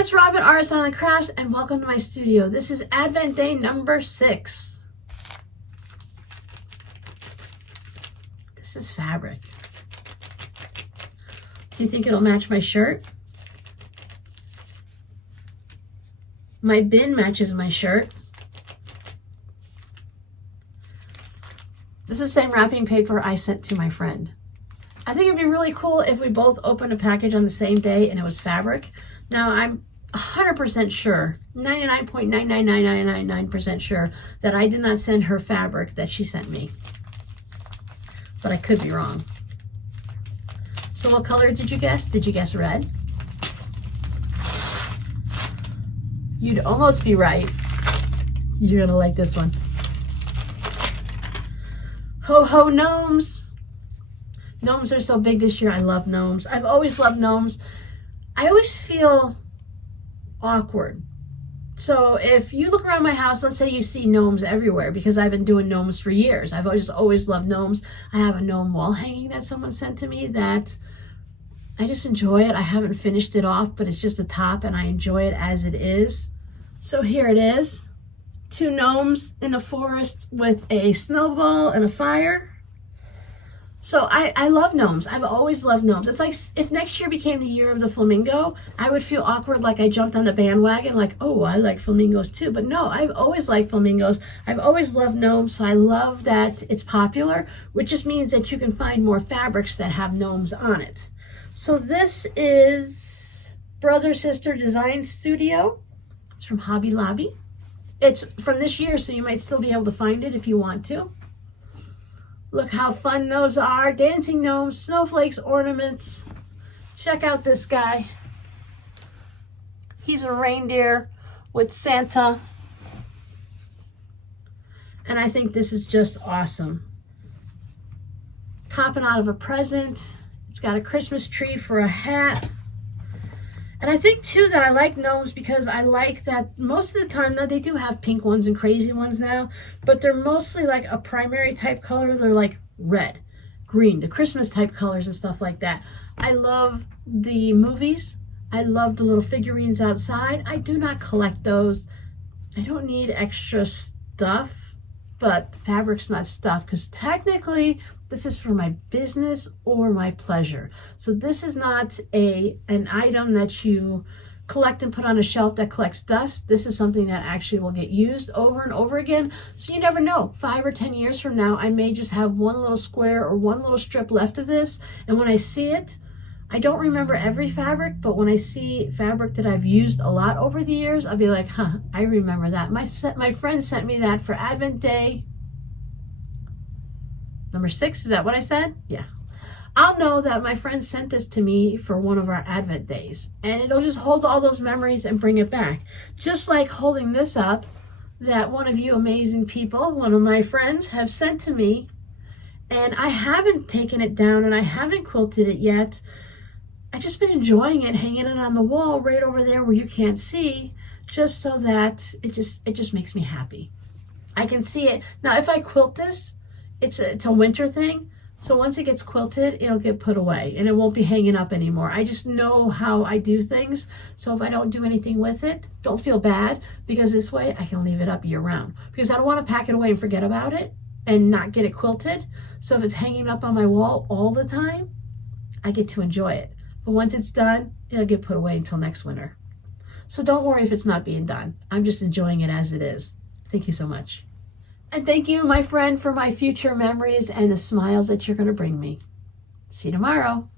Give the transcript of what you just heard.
it's Robin, RsIslandCrafts, and welcome to my studio. This is Advent Day number 6. This is fabric. Do you think it'll match my shirt? My bin matches my shirt. This is the same wrapping paper I sent to my friend. I think it'd be really cool if we both opened a package on the same day and it was fabric. Now, I'm 100% sure, 99.99999% sure that I did not send her fabric that she sent me. But I could be wrong. So what color did you guess? Did you guess red? You'd almost be right. You're gonna like this one. Ho ho gnomes. Gnomes are so big this year. I love gnomes. I've always loved gnomes. I always feel awkward. So if you look around my house, let's say you see gnomes everywhere, because I've been doing gnomes for years. I've always loved gnomes. I have a gnome wall hanging that someone sent to me that I just enjoy it. I haven't finished it off, but it's just a top and I enjoy it as it is. So here it is. 2 gnomes in the forest with a snowball and a fire. So I love gnomes. I've always loved gnomes. It's like if next year became the year of the flamingo, I would feel awkward like I jumped on the bandwagon like, oh, I like flamingos too. But no, I've always liked flamingos. I've always loved gnomes. So I love that it's popular, which just means that you can find more fabrics that have gnomes on it. So this is Brother Sister Design Studio. It's from Hobby Lobby. It's from this year, so you might still be able to find it if you want to. Look how fun those are. Dancing gnomes, snowflakes, ornaments. Check out this guy. He's a reindeer with Santa. And I think this is just awesome. Popping out of a present. It's got a Christmas tree for a hat. And I think too that I like gnomes because I like that most of the time, now they do have pink ones and crazy ones now, but they're mostly like a primary type color. They're like red, green, the Christmas type colors and stuff like that. I love the movies. I love the little figurines outside. I do not collect those. I don't need extra stuff, but fabric's not stuff because technically this is for my business or my pleasure. So this is not an item that you collect and put on a shelf that collects dust. This is something that actually will get used over and over again. So you never know, 5 or 10 years from now, I may just have one little square or one little strip left of this. And when I see it, I don't remember every fabric, but when I see fabric that I've used a lot over the years, I'll be like, huh, I remember that. My friend sent me that for Advent Day number 6, is that what I said? Yeah. I'll know that my friend sent this to me for one of our Advent days, and it'll just hold all those memories and bring it back. Just like holding this up that one of you amazing people, one of my friends, have sent to me, and I haven't taken it down and I haven't quilted it yet. I've just been enjoying it, hanging it on the wall right over there where you can't see, just so that it just makes me happy. I can see it. Now, if I quilt this, it's a winter thing, so once it gets quilted, it'll get put away and it won't be hanging up anymore. I just know how I do things, so if I don't do anything with it, don't feel bad, because this way I can leave it up year round, because I don't want to pack it away and forget about it and not get it quilted. So if it's hanging up on my wall all the time, I get to enjoy it. But once it's done, it'll get put away until next winter. So don't worry if it's not being done. I'm just enjoying it as it is. Thank you so much. And thank you, my friend, for my future memories and the smiles that you're going to bring me. See you tomorrow.